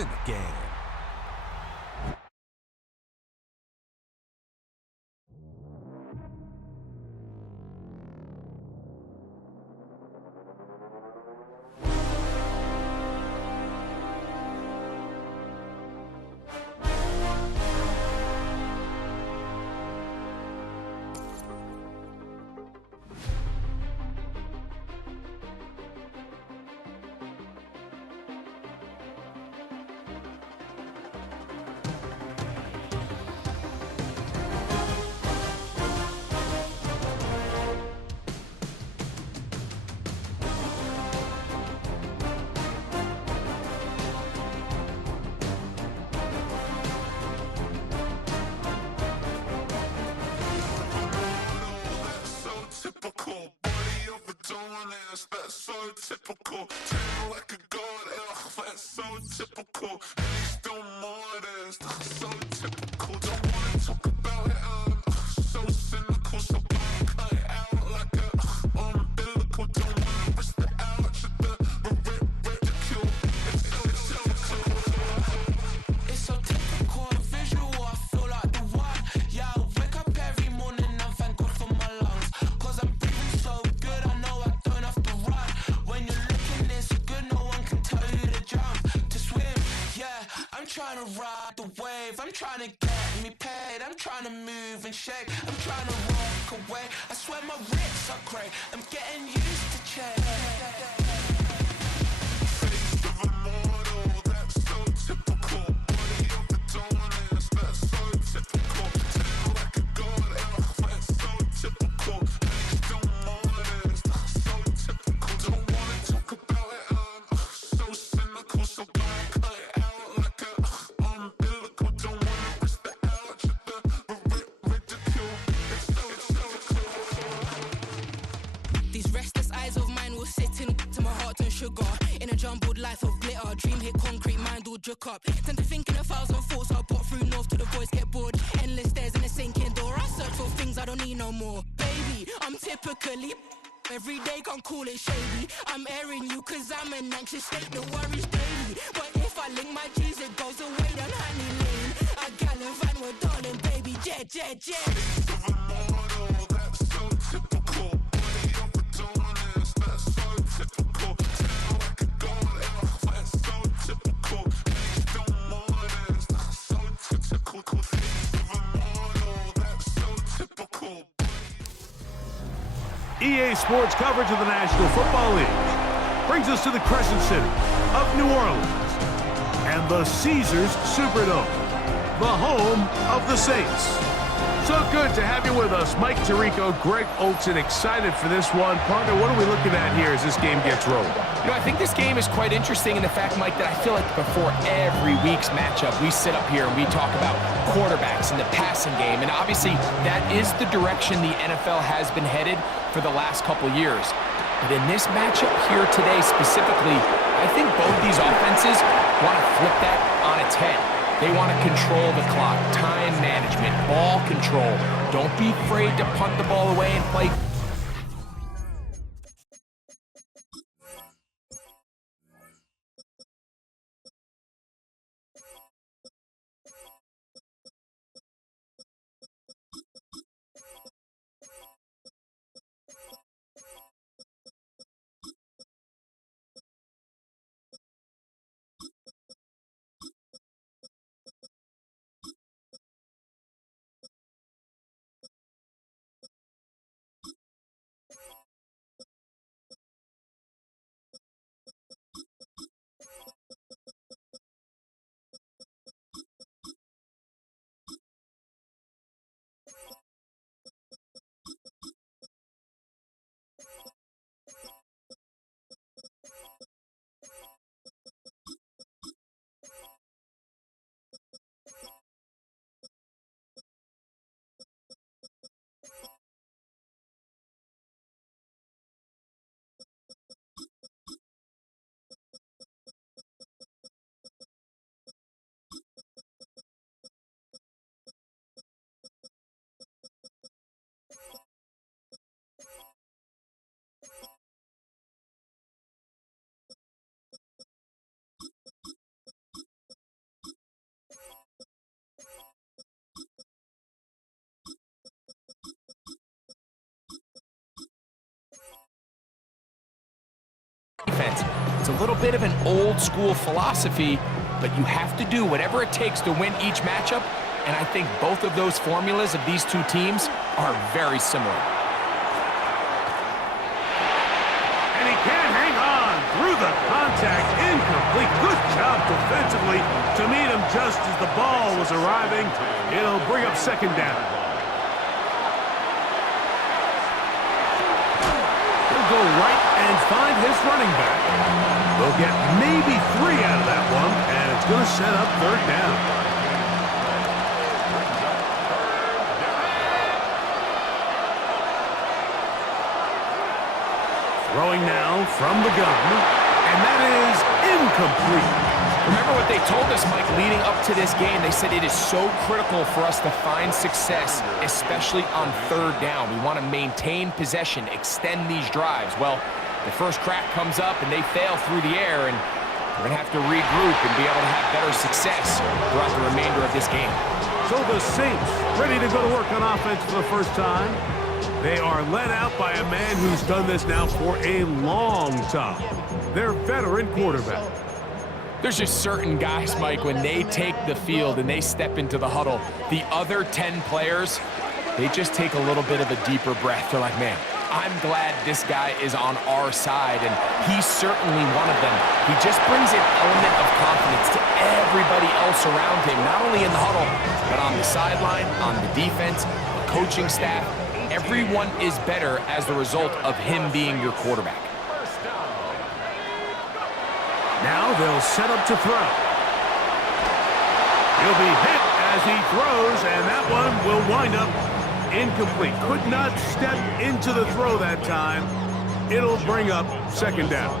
in the game. That's so typical. Tell like a god, that's so typical. And he's still more this. That's so typical. Don't wanna talk about it. So cynical, so I cut it out like a umbilical. Don't wanna risk the ouch of the ridicule. It's so typical, the visual. I feel like the one. Yeah, I wake up every morning and thank God for my lungs. Cause I'm breathing so good, I know I don't have to run. When you're looking this good, no one can tell you to jump, to swim. Yeah, I'm trying to ride the wave. I'm trying to get me paid. I'm trying to move and shake. I'm trying to walk away. I swear my wrists are great. I'm getting used to change. Face of a model, that's so typical. Body of the dominance, that's so typical. Tell like a god, that's so typical. And he's still modest, that's so typical. Don't wanna talk about it, so cynical. So I cut it out like a umbilical. Don't wanna risk the ouch of the ridicule. It's so These restless eyes of mine will sit in to my heart and sugar. In a jumbled life of glitter, dream hit concrete, mind all jook up. Tend to think in 1,000 thoughts, I'll put through north to the voice get bored. Endless stairs in a sinking door, I search for things I don't need no more. Baby, I'm typically every day, can't call it shady. I'm airing you cause I'm an anxious state, the worries daily. But if I link my G's, it goes away down honey lane. I gallivant with darling, baby, jet, jet, jet. of a model, that's so typical. Body of the dominance, that's so typical. Tell like a god, that's so typical. And he's still modest, that's so typical. Face of a model, that's so typical. EA Sports coverage of the National Football League brings us to the Crescent City of New Orleans and the Caesars Superdome, the home of the Saints. So good to have you with us. Mike Tirico, Greg Olson, excited for this one. Partner, what are we looking at here as this game gets rolling? You know, I think this game is quite interesting in the fact, Mike, that I feel like before every week's matchup, we sit up here and we talk about quarterbacks and the passing game. And obviously, that is the direction the NFL has been headed for the last couple years. But in this matchup here today specifically, I think both these offenses want to flip that on its head. They want to control the clock, time management, ball control. Don't be afraid to punt the ball away and play a little bit of an old-school philosophy, but you have to do whatever it takes to win each matchup, and I think both of those formulas of these two teams are very similar. And he can't hang on through the contact. Incomplete. Good job defensively to meet him just as the ball was arriving. It'll bring up second down. He'll go right and find his running back. They'll get maybe 3 out of that one, and it's going to set up third down. Throwing now from the gun, and that is incomplete. Remember what they told us, Mike, leading up to this game? They said it is so critical for us to find success, especially on third down. We want to maintain possession, extend these drives. Well, the first crack comes up, and they fail through the air, and we're going to have to regroup and be able to have better success throughout the remainder of this game. So the Saints ready to go to work on offense for the first time. They are led out by a man who's done this now for a long time. Their veteran quarterback. There's just certain guys, Mike, when they take the field and they step into the huddle, the other 10 players, they just take a little bit of a deeper breath. They're like, man, I'm glad this guy is on our side, and he's certainly one of them. He just brings an element of confidence to everybody else around him, not only in the huddle, but on the sideline, on the defense, the coaching staff. Everyone is better as the result of him being your quarterback. Now they'll set up to throw. He'll be hit as he throws, and that one will wind up incomplete. Could not step into the throw that time. It'll bring up second down.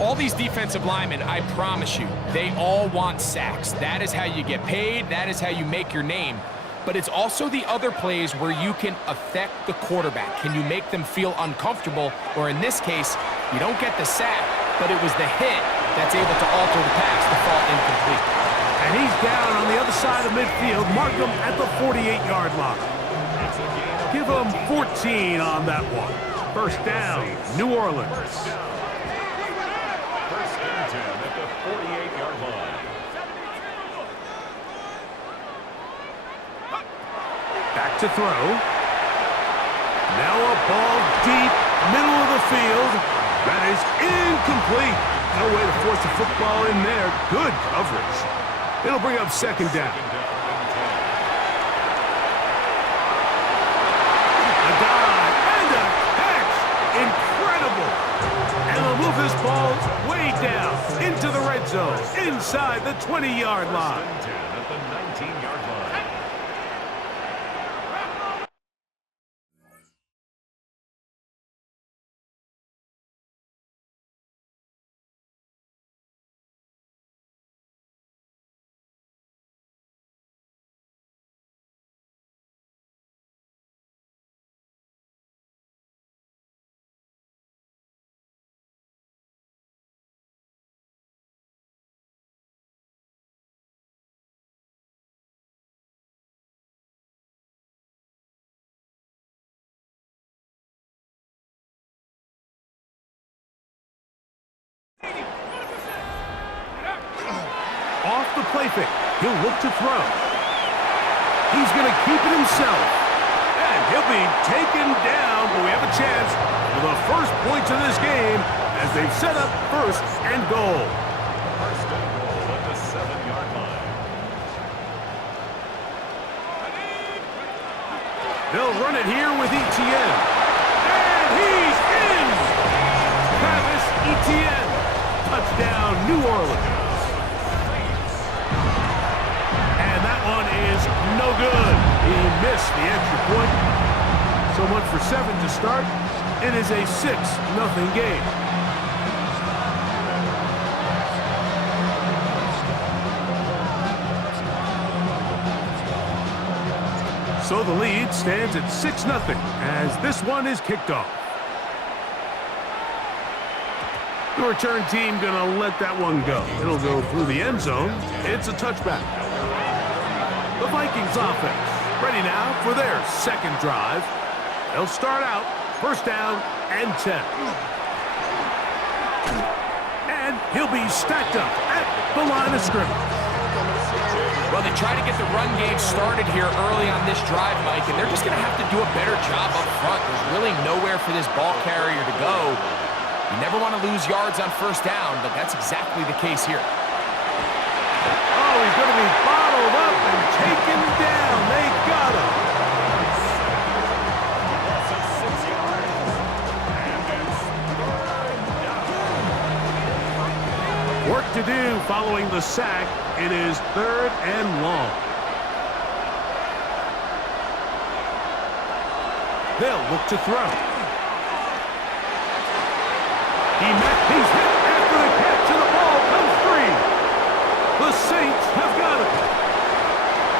All these defensive linemen, I promise you, they all want sacks. That is how you get paid. That is how you make your name. But it's also the other plays where you can affect the quarterback. Can you make them feel uncomfortable? Or in this case, you don't get the sack, but it was the hit that's able to alter the pass to fall incomplete. And he's down on the other side of midfield. Mark him at the 48-yard line. Give him 14 on that one. First down, New Orleans. First and 10 at the 48-yard line. Back to throw. Now a ball deep, middle of the field. That is incomplete. No way to force the football in there. Good coverage. It'll bring up second down. A dive and a catch. Incredible. And they'll move this ball way down into the red zone, inside the 20-yard line. At the 19-yard line. Off the play fake. He'll look to throw. He's going to keep it himself. And he'll be taken down, but we have a chance for the first points of this game as they've set up first and goal. First and goal at the 7-yard line. They'll run it here with Etienne. And he's in! Travis Etienne. Touchdown, New Orleans. And that one is no good. He missed the extra point. So much for 7 to start. It is a 6-0 game. So the lead stands at 6-0 as this one is kicked off. The return team gonna let that one go. It'll go through the end zone. It's a touchback. The Vikings offense ready now for their second drive. They'll start out first down and 10. And he'll be stacked up at the line of scrimmage. Well, they try to get the run game started here early on this drive, Mike, and they're just going to have to do a better job up front. There's really nowhere for this ball carrier to go. You never want to lose yards on first down, but that's exactly the case here. Oh, he's going to be bottled up and taken down. They got him. Work to do following the sack. It is 3rd and long. They'll look to throw. He's hit after the catch, and the ball comes free. The Saints have got it.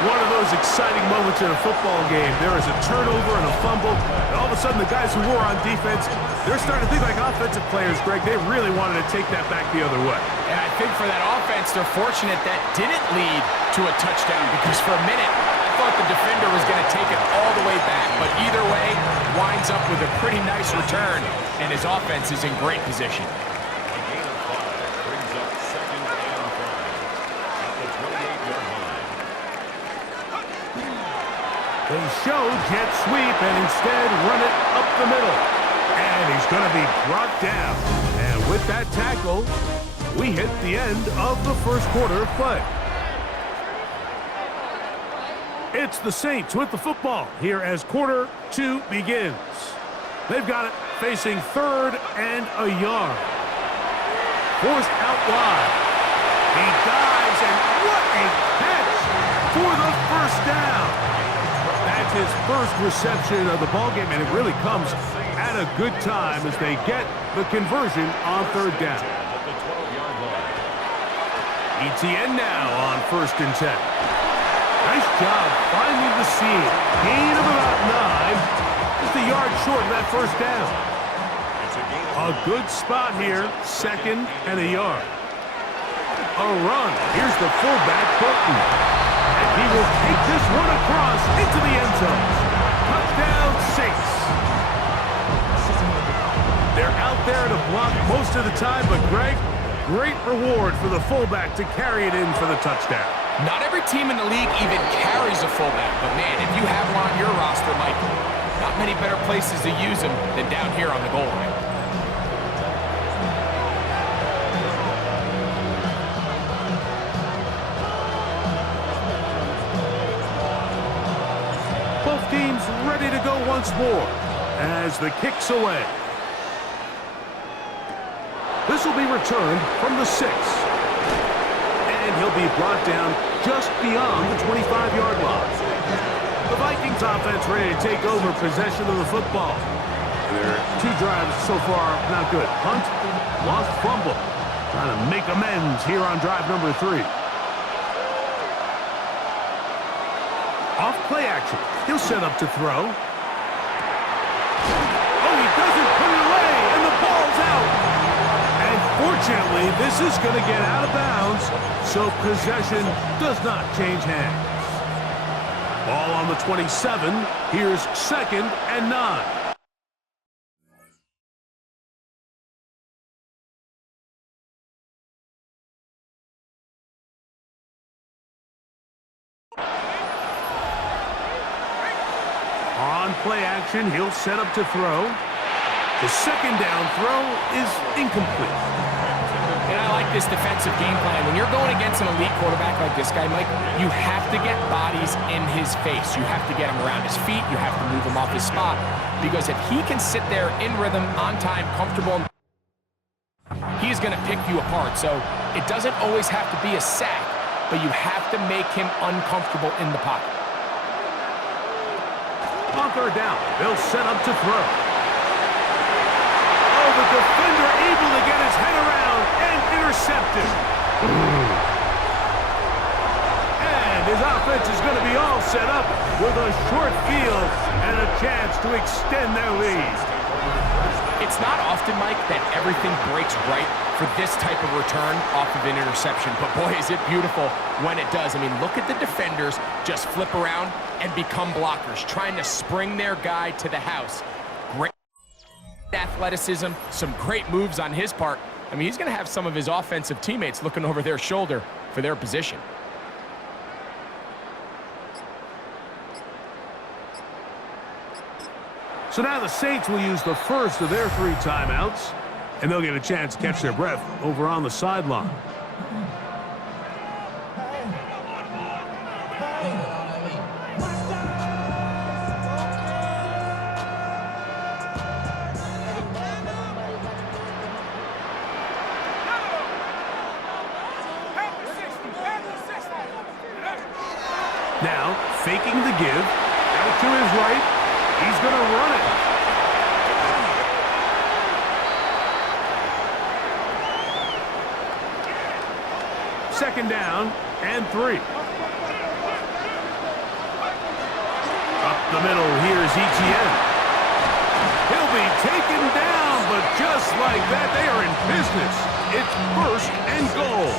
One of those exciting moments in a football game. There is a turnover and a fumble, and all of a sudden the guys who were on defense, they're starting to think like offensive players, Greg. They really wanted to take that back the other way. And I think for that offense, they're fortunate that didn't lead to a touchdown, because for a minute, I thought the defender was going to take it all the way back, but either way, winds up with a pretty nice return, and his offense is in great position. A gain of 5 brings up 2nd and 5 at the 28-yard line. They show jet sweep and instead run it up the middle. And he's going to be brought down. And with that tackle, we hit the end of the first quarter of play. It's the Saints with the football here as quarter 2 begins. They've got it facing 3rd and a yard. Forced out wide. He dives, and what a catch for the first down. That's his first reception of the ballgame, and it really comes at a good time as they get the conversion on 3rd down. At the 12-yard line. ETN now on 1st and 10. Nice job finding the seam. Gain of about 9. Just a yard short of that first down. A good spot here, 2nd and a yard. A run. Here's the fullback, Burton. And he will take this one across into the end zone. Touchdown, Saints. They're out there to block most of the time, but Greg, great reward for the fullback to carry it in for the touchdown. Not every team in the league even carries a fullback, but man, if you have one on your roster, Mike, not many better places to use him than down here on the goal line. Both teams ready to go once more as the kick's away. This will be returned from the 6. And he'll be brought down just beyond the 25-yard line. The Vikings offense ready to take over possession of the football. Their 2 drives so far not good. Punt, lost fumble. Trying to make amends here on drive number 3. Off play action. He'll set up to throw. Oh, he doesn't put it away, and the ball's out. And fortunately, this is going to get out of bounds, so possession does not change hands. Ball on the 27. Here's 2nd and 9. On play action, he'll set up to throw. The 2nd down throw is incomplete. And I like this defensive game plan. When you're going against an elite quarterback like this guy, Mike, you have to get bodies in his face. You have to get him around his feet. You have to move him off his spot. Because if he can sit there in rhythm, on time, comfortable, he's going to pick you apart. So it doesn't always have to be a sack, but you have to make him uncomfortable in the pocket. On 3rd down, they'll set up to throw. Oh, the defender able to get his head around and intercepted. And his offense is going to be all set up with a short field and a chance to extend their lead. It's not often, Mike, that everything breaks right for this type of return off of an interception. But boy, is it beautiful when it does. I mean, look at the defenders just flip around and become blockers, trying to spring their guy to the house. Great athleticism, some great moves on his part, I mean, he's going to have some of his offensive teammates looking over their shoulder for their position. So now the Saints will use the first of their 3 timeouts, and they'll get a chance to catch their breath over on the sideline. Now, faking the give, out to his right, he's going to run it. Second down and 3. Up the middle, here's Etienne. He'll be taken down, but just like that, they are in business. It's 1st and goal.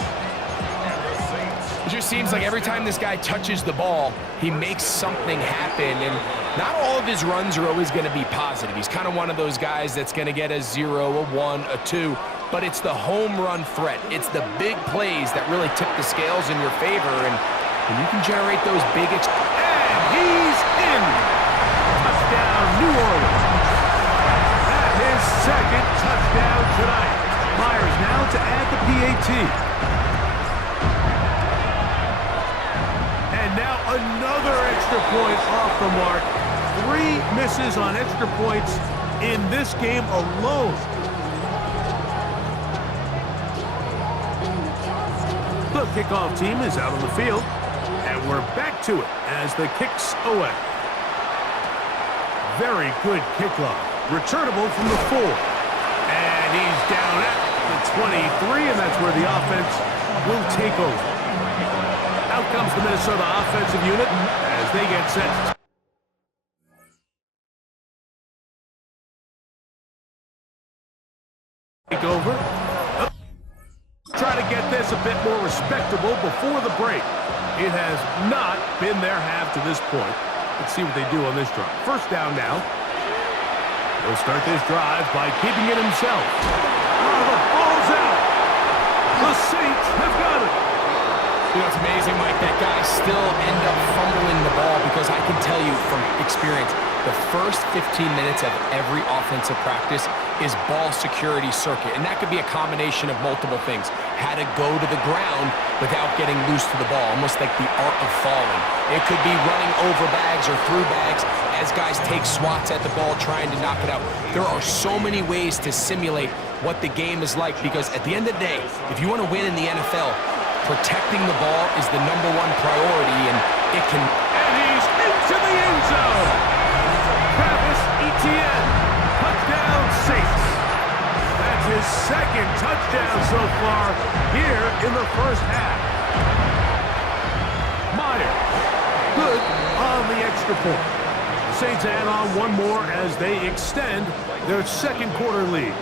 It just seems like every time this guy touches the ball, he makes something happen, and not all of his runs are always going to be positive. He's kind of one of those guys that's going to get a 0, a 1, a 2, but it's the home run threat. It's the big plays that really tip the scales in your favor, and when you can generate those big... And he's in! Touchdown, New Orleans. That's his 2nd touchdown tonight. Myers now to add the PAT. And now another extra point off the mark. 3 misses on extra points in this game alone. The kickoff team is out on the field, and we're back to it as the kick's away. Very good kickoff. Returnable from the 4. And he's down at the 23, and that's where the offense will take over. Out comes the Minnesota offensive unit as they get set. Take over. Try to get this a bit more respectable before the break. It has not been their half to this point. Let's see what they do on this drive. First down now. He'll start this drive by keeping it himself. Oh, the ball's out. The Saints have got it. You know, it's amazing, Mike, that guys still end up fumbling the ball because I can tell you from experience, the first 15 minutes of every offensive practice is ball security circuit, and that could be a combination of multiple things. How to go to the ground without getting loose to the ball, almost like the art of falling. It could be running over bags or through bags as guys take swats at the ball trying to knock it out. There are so many ways to simulate what the game is like because at the end of the day, if you want to win in the NFL, protecting the ball is the #1 priority, and it can... And he's into the end zone. Travis Etienne, touchdown Saints. That's his 2nd touchdown so far here in the first half. Myers, good on the extra point. The Saints add on 1 more as they extend their 2nd quarter lead.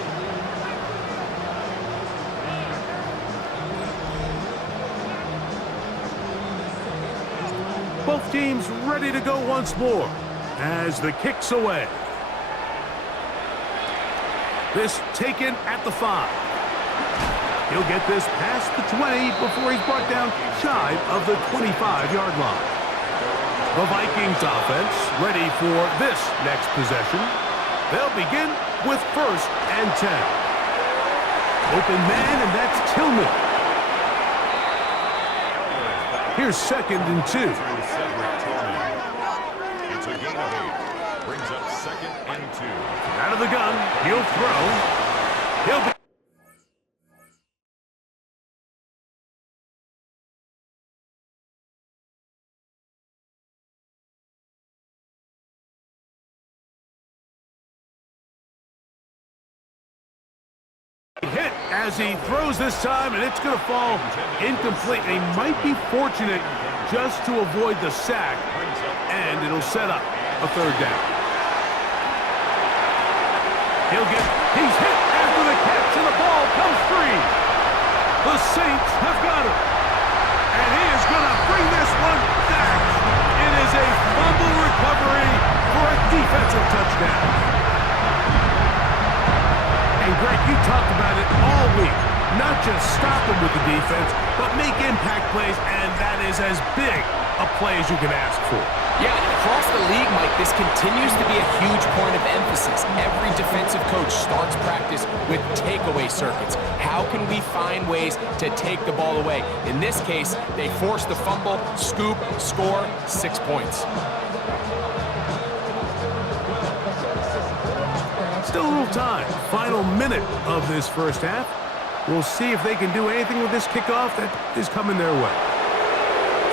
Both teams ready to go once more as the kick's away. This taken at the 5. He'll get this past the 20 before he's brought down shy of the 25-yard line. The Vikings offense ready for this next possession. They'll begin with 1st and 10. Open man, and that's Tillman. Here's 2nd and 2. It's a gain of 8. Brings up 2nd and 2. Out of the gun, he'll throw. He'll be... hit as he throws this time, and it's going to fall incomplete. They might be fortunate just to avoid the sack, and it'll set up a 3rd down. He's hit after the catch, and the ball comes free. The Saints have got it, and he is going to bring this one back. It is a fumble recovery for a defensive touchdown. And Greg, you talked about it all week. Not just stop them with the defense, but make impact plays, and that is as big a play as you can ask for. Yeah, and across the league, Mike, this continues to be a huge point of emphasis. Every defensive coach starts practice with takeaway circuits. How can we find ways to take the ball away? In this case, they force the fumble, scoop, score, 6 points. Still a little time. Final minute of this first half. We'll see if they can do anything with this kickoff that is coming their way.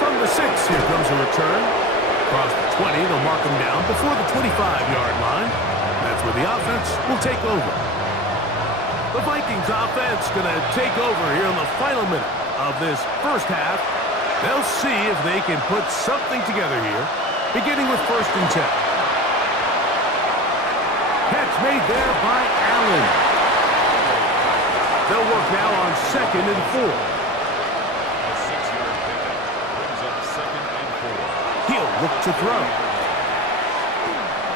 From the 6, here comes a return. Across the 20, they'll mark them down before the 25-yard line. That's where the offense will take over. The Vikings offense going to take over here in the final minute of this first half. They'll see if they can put something together here, beginning with 1st and 10. Catch made there by Allen. They'll work now on 2nd and 4. A 6-yard pickup brings up 2nd and 4. He'll look to throw.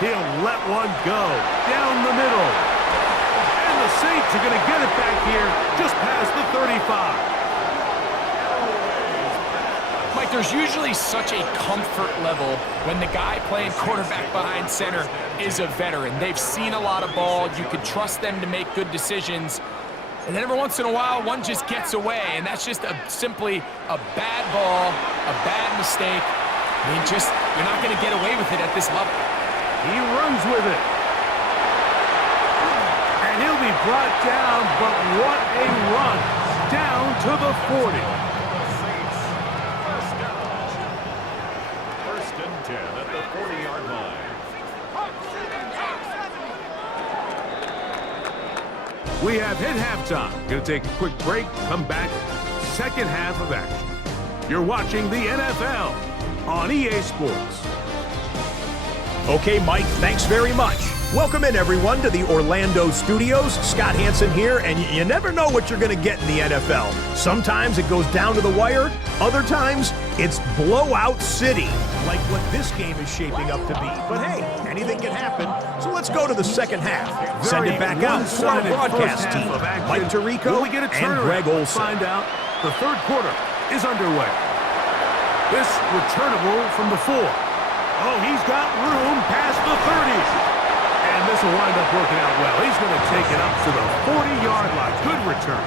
He'll let one go down the middle. And the Saints are going to get it back here just past the 35. Mike, there's usually such a comfort level when the guy playing quarterback behind center is a veteran. They've seen a lot of ball. You can trust them to make good decisions. And then every once in a while, one just gets away, and that's just simply a bad ball, a bad mistake. I mean, you're not going to get away with it at this level. He runs with it. And he'll be brought down, but what a run. Down to the 40. Saints, first down. 1st and 10 at the 40-yard line. We have hit halftime. Going to take a quick break, come back, second half of action. You're watching the NFL on EA Sports. Okay, Mike, thanks very much. Welcome in, everyone, to the Orlando studios. Scott Hansen here, and you never know what you're going to get in the NFL. Sometimes it goes down to the wire. Other times, it's blowout city, like what this game is shaping up to be. But hey, anything can happen, so let's go to the second half. Send it back out to our broadcast team, Mike Tirico and Greg Olson. Find out the third quarter is underway. This returnable from the 4. Oh, he's got room past the 30. And this will wind up working out well. He's going to take it up to the 40-yard line. Good return.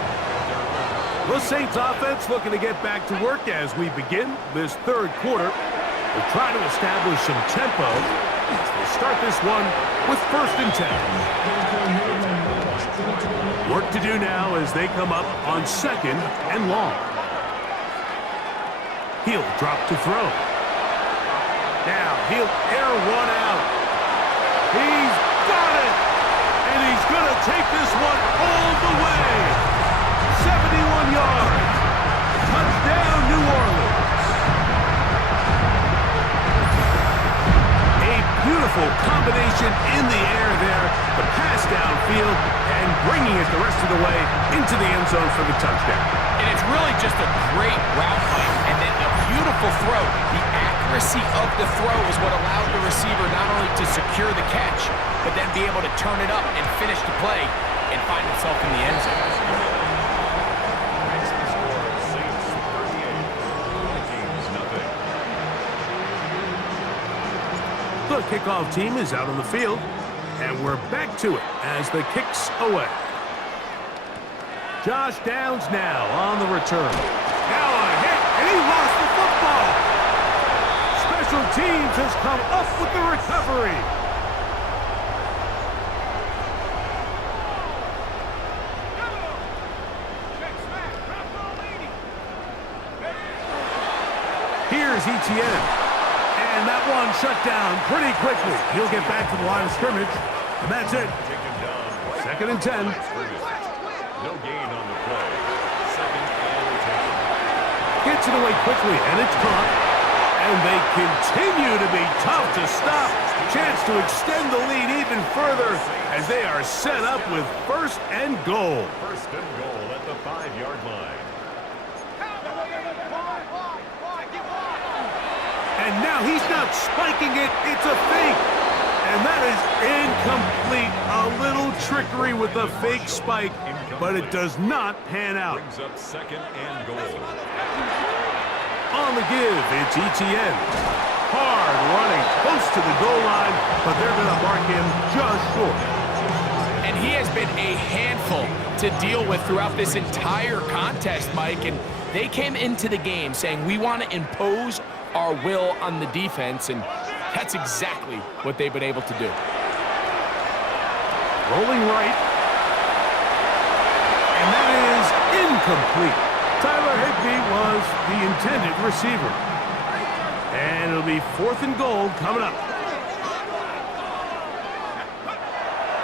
The Saints offense looking to get back to work as we begin this third quarter. We're trying to establish some tempo. We'll start this one with 1st and 10. Work to do now as they come up on 2nd and long. He'll drop to throw. Now he'll air one out. He's got it! And he's going to take this one all the way. 71 yards. Touchdown, New Orleans. A beautiful combination in the air there. The pass downfield and bringing it the rest of the way into the end zone for the touchdown. And it's really just a great route, Mike, and then a beautiful throw. The accuracy of the throw is what allowed the receiver not only to secure the catch, but then be able to turn it up and finish the play and find himself in the end zone. Makes the score Saints 38, Vikings nothing. The kickoff team is out on the field, and we're back to it as the kick's away. Josh Downs now on the return. Now a hit, and he lost the football. Special teams has come up with the recovery. Here's Etienne. And that one shut down pretty quickly. He'll get back to the line of scrimmage, and that's it. Take him down. 2nd and 10. No gain on the play. 2nd and 10. Gets it away quickly, and it's caught. And they continue to be tough to stop. Chance to extend the lead even further as they are set up with 1st and goal. 1st and goal at the 5-yard line. And now he's not spiking it, it's a fake. And that is incomplete. A little trickery with a fake spike, but it does not pan out. Brings up second and goal. On the give, it's ETN. Hard running, close to the goal line, but they're going to mark him just short. And he has been a handful to deal with throughout this entire contest, Mike. And they came into the game saying, we want to impose our will on the defense, and that's exactly what they've been able to do. Rolling right. And that is incomplete. Tyler Higbee was the intended receiver. And it'll be 4th and goal coming up.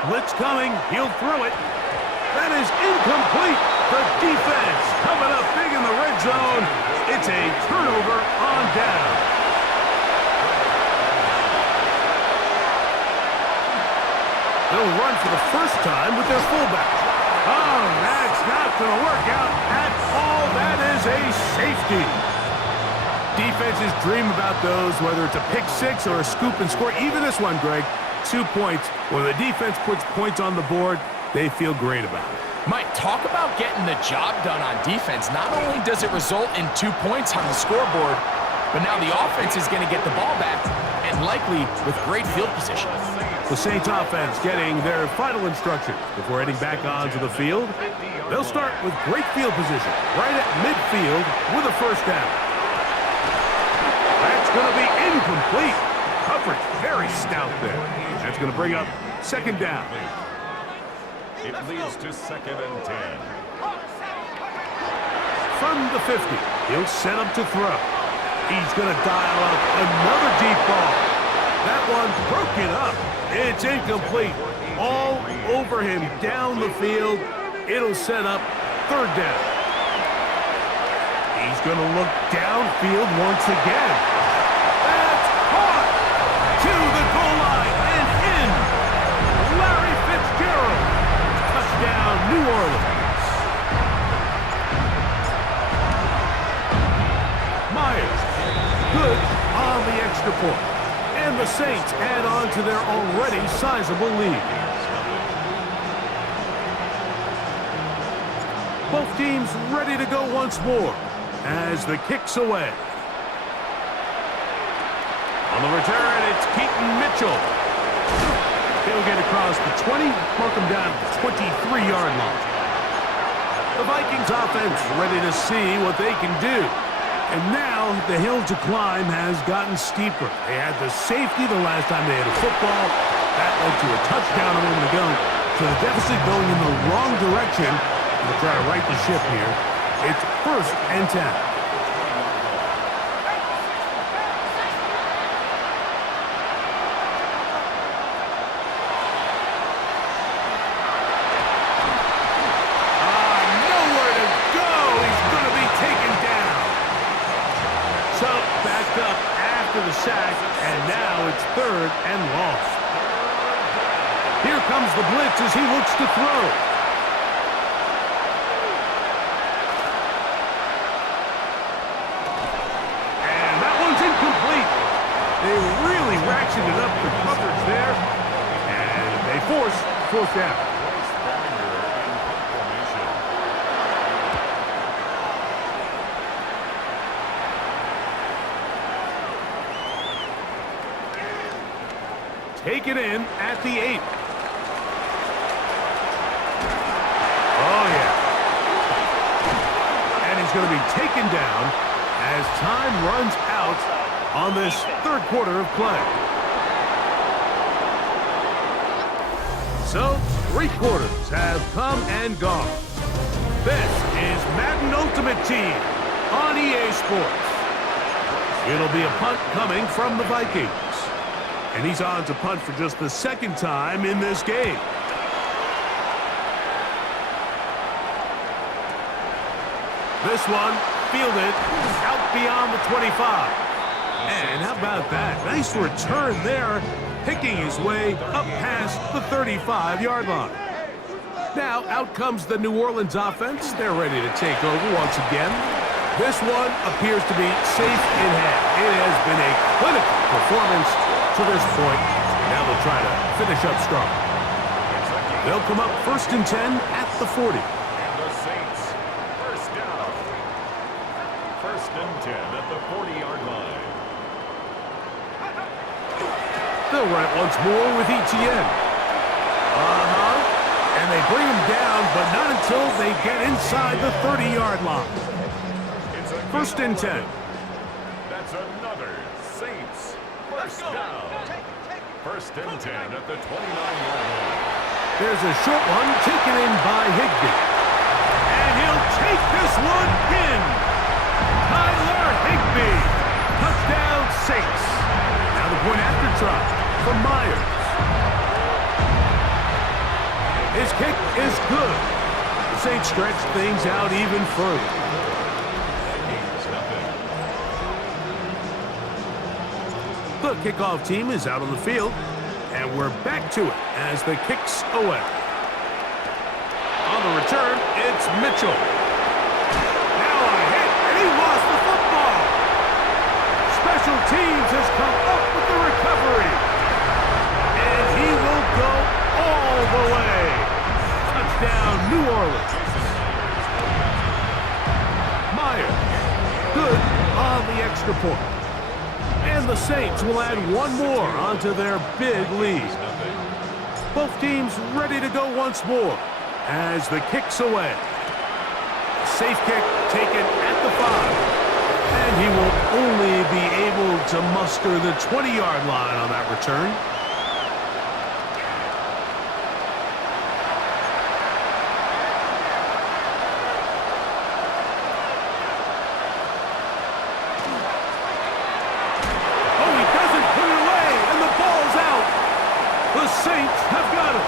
Blitz coming. He'll throw it. That is incomplete. The defense coming up big in the red zone. It's a turnover on down. They'll run for the first time with their fullback. Oh, that's not going to work out at all. That is a safety. Defenses dream about those, whether it's a pick six or a scoop and score. Even this one, Greg, 2 points. When the defense puts points on the board, they feel great about it. Mike, talk about getting the job done on defense. Not only does it result in 2 points on the scoreboard, but now the offense is going to get the ball back, and likely with great field position. The Saints offense getting their final instructions before heading back onto the field. They'll start with great field position right at midfield with a first down. That's going to be incomplete. Coverage very stout there. That's going to bring up second down. It leads to 2nd and 10. From the 50, he'll set up to throw. He's going to dial up another deep ball. That one broken up. It's incomplete. All over him down the field. It'll set up 3rd down. He's going to look downfield once again. That's caught to the goal line and in. Larry Fitzgerald. Touchdown, New Orleans. Myers, good on the extra point. And the Saints add on to their already sizable lead. Both teams ready to go once more as the kick's away. On the return, it's Keaton Mitchell. He'll get across the 20, mark him down at the 23-yard line. The Vikings offense ready to see what they can do. And now the hill to climb has gotten steeper. They had the safety the last time they had a football. That led to a touchdown a moment ago. So the deficit going in the wrong direction. They'll try to right the ship here. It's 1st and 10. Nowhere to go. He's going to be taken down. So backed up after the sack, and now it's 3rd and long. Here comes the blitz as he looks to throw. And that one's incomplete. They really ratcheted up the coverage there, and they force 4th down. Taken in at the 8. Oh, yeah. And he's going to be taken down as time runs out on this 3rd quarter of play. So, 3 quarters have come and gone. This is Madden Ultimate Team on EA Sports. It'll be a punt coming from the Vikings. And he's on to punt for just the 2nd time in this game. This one fielded out beyond the 25. And how about that? Nice return there, picking his way up past the 35-yard line. Now out comes the New Orleans offense. They're ready to take over once again. This one appears to be safe in hand. It has been a clinical performance to this point. Now they'll try to finish up strong. They'll come up 1st and 10 at the 40. And the Saints, first down. 1st and 10 at the 40-yard line. They'll run it once more with Etienne. And they bring him down, but not until they get inside the 30-yard line. 1st and 10. That's another Saints first down. 1st and 10 at the 29-yard line. There's a short one taken in by Higbee. And he'll take this one in. Tyler Higbee. Touchdown Saints. Now the point after try from Myers. His kick is good. The Saints stretch things out even further. The kickoff team is out on the field, and we're back to it as the kick's away. On the return, it's Mitchell. Now a hit, and he lost the football. Special teams has come up with the recovery. And he will go all the way. Touchdown, New Orleans. Myers, good on the extra point. And the Saints will add one more onto their big lead. Both teams ready to go once more as the kick's away. Safe kick taken at the 5. And he will only be able to muster the 20-yard line on that return. Saints have got him.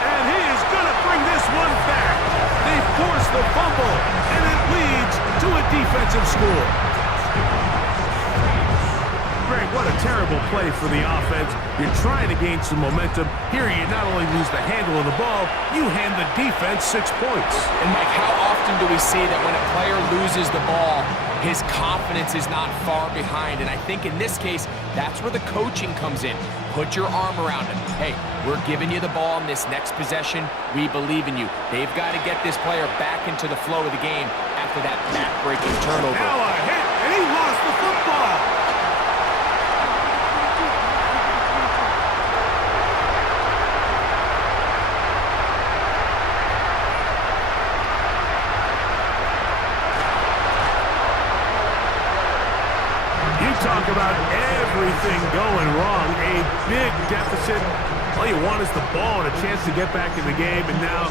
And he is going to bring this one back. They force the fumble, and it leads to a defensive score. Greg, what a terrible play for the offense. You're trying to gain some momentum. Here you not only lose the handle of the ball, you hand the defense 6 points. And Mike, how often do we see that when a player loses the ball, his confidence is not far behind? And I think in this case, that's where the coaching comes in. Put your arm around him. Hey, we're giving you the ball in this next possession. We believe in you. They've got to get this player back into the flow of the game after that back-breaking turnover. Now a hit, and he lost the football. Talk about everything going wrong. A big deficit. All you want is the ball and a chance to get back in the game. And now,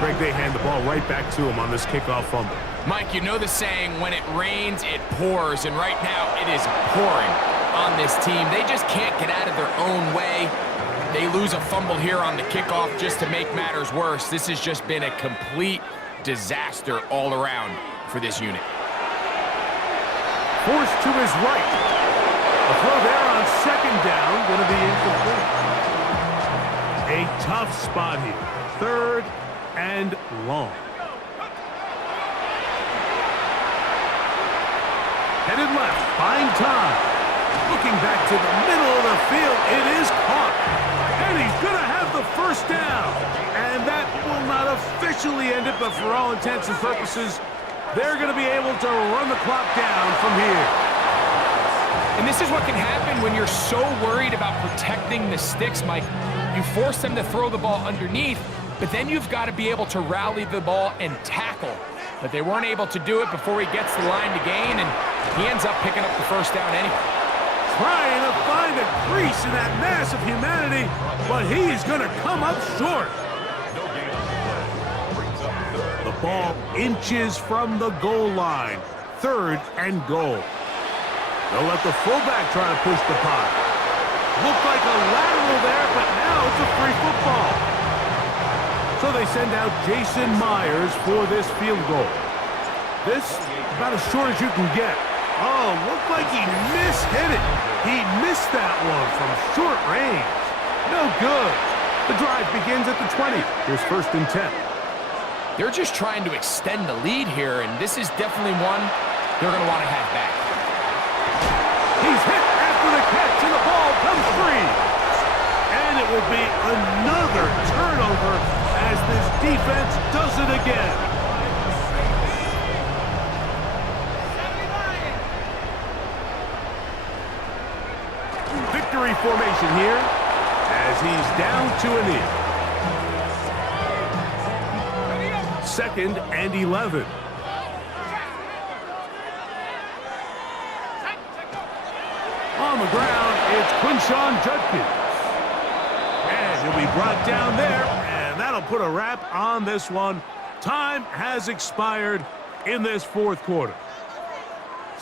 Greg, they hand the ball right back to him on this kickoff fumble. Mike, you know the saying, when it rains, it pours. And right now, it is pouring on this team. They just can't get out of their own way. They lose a fumble here on the kickoff just to make matters worse. This has just been a complete disaster all around for this unit. Forced to his right. A throw there on 2nd down, going to be incomplete. A tough spot here. 3rd and long. Headed left, buying time. Looking back to the middle of the field, it is caught. And he's going to have the 1st down. And that will not officially end it, but for all intents and purposes, they're going to be able to run the clock down from here. And this is what can happen when you're so worried about protecting the sticks, Mike. You force them to throw the ball underneath, but then you've got to be able to rally the ball and tackle. But they weren't able to do it before he gets the line to gain, and he ends up picking up the 1st down anyway. Trying to find a crease in that mass of humanity, but he is going to come up short. The ball inches from the goal line. 3rd and goal. They'll let the fullback try to push the pot. Looked like a lateral there, but now it's a free football. So they send out Jason Myers for this field goal. This, about as short as you can get. Oh, looked like he mishit it. He missed that one from short range. No good. The drive begins at the 20. Here's 1st and 10. They're just trying to extend the lead here, and this is definitely one they're going to want to have back. He's hit after the catch, and the ball comes free. it will be another turnover as this defense does it again. Victory formation here as he's down to a knee. 2nd and 11. On the ground, it's Quinshon Judkins. And he'll be brought down there, and that'll put a wrap on this one. Time has expired in this 4th quarter.